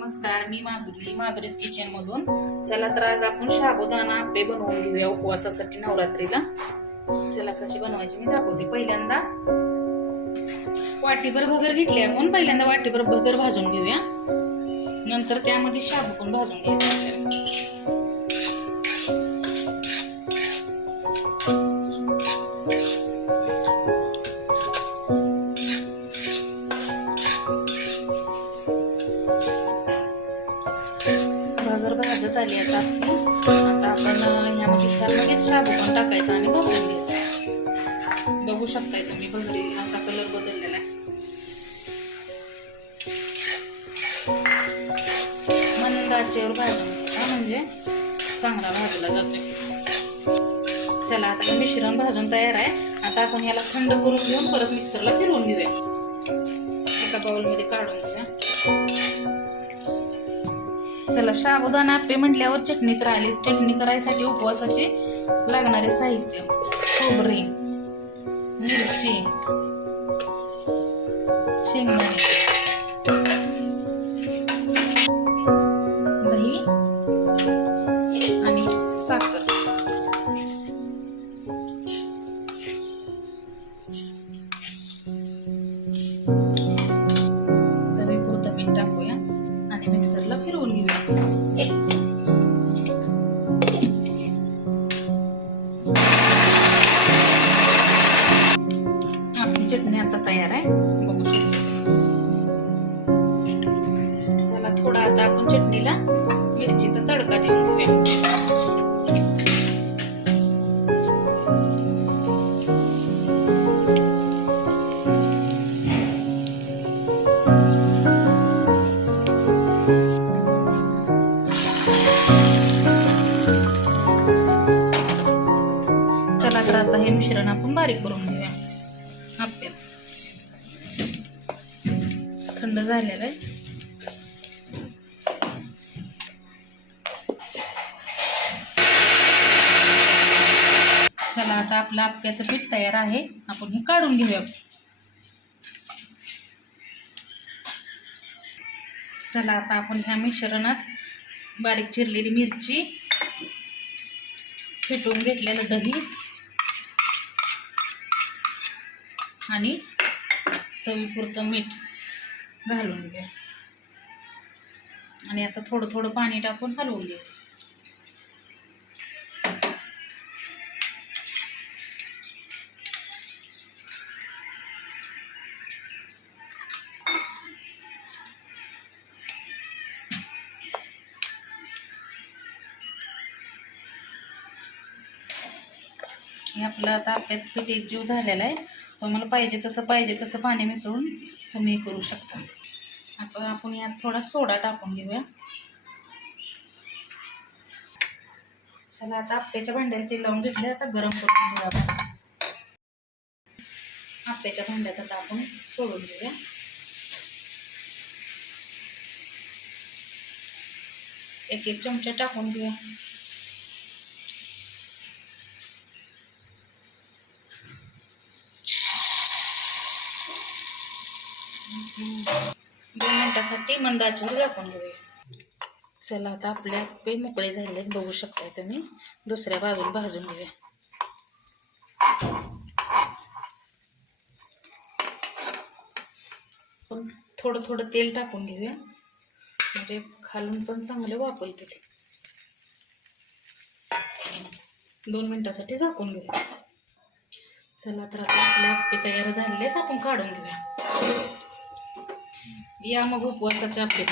नमस्कार मी माधुरी माधुरीज किचन मधून. चला तर आज आपण साबुदाणा आप्पे बनवून घेऊया उपवासासाठी नवरात्रीला. चला कशी बनवायची मी दाखवते पहिल्यांदा. वाटीभर भगर घेतली आपण. पहिल्यांदा वाटीभर भगर भाजून घेऊया. नंतर त्यामध्ये शाबू पण भाजून घ्यायचं आपल्याला. टाकायचा आणि भाजून घ्यायचा. बघू शकताय तुम्ही भगरी याचा कलर बदललेला आहे. मंद आचेवर भाजून घ्यायचा म्हणजे चांगला भाजला जातोय. चला आता मिश्रण भाजून तयार आहे. आता आपण याला थंड करून घेऊन परत मिक्सरला फिरवून घेऊया. एका बाउलमध्ये काढून घेऊया. चला साबुदाणा आपे म्हटल्यावर चटणी तर आलीच. चटणी करायसाठी उपवासाची लागणारे साहित्य खोबरे मिरची शेंगदाणे दही आणि साखर. आता आपण चटणीला मिरचीचा तडका देऊन घेऊया. चला तर आता हे मिश्रण आपण बारीक करून घेऊया. आप्याच थंड झालेलं आहे. आपलं आप्याचं पीठ तयार आहे. आपण हे काढून घेऊया. चला आता आपण ह्या मिश्रणात बारीक चिरलेली मिरची फेटून घेतलेलं दही आणि चवीपुरतं मीठ घालून घेऊया. आणि आता थोडं थोडं पाणी टाकून हलवून घ्यायचं. हे आपलं आता आप्याचं पीठ एकजीव झालेलं आहे. तुम्हाला पाहिजे तसं पाहिजे तसं पाणी मिसळून तुम्ही करू शकता. आता आपण यात थोडा सोडा टाकून घेऊया. चला आता आप्याच्या भांड्याला ते लावून घेतले आता गरम करून घेऊया आपण. आप्याच्या भांड्यात आता आपण सोडून घेऊया एक एक चमचा टाकून घेऊया. दोन मिनटासाठी मंद आचेवर झाकून घेऊया. चला आता आपले आपे मोकळे झाले बघू शकताय तुम्ही. दुसऱ्या बाजूला भाजून घेऊया. पण थोडं थोडं तेल टाकून घेऊया. म्हणजे खालून पण चांगले वापरते ते दोन मिनटासाठी झाकून घेऊया. चला तर आता आपले आप्पे तयार झालेले आहेत आपण काढून घेऊया. या मग उपवासाच्या आप्पे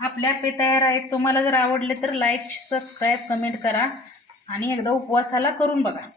आपल्या आपले तयार आहेत. तुम्हाला जर आवडले तर लाईक सबस्क्राईब कमेंट करा. आणि एकदा उपवासाला करून बघा.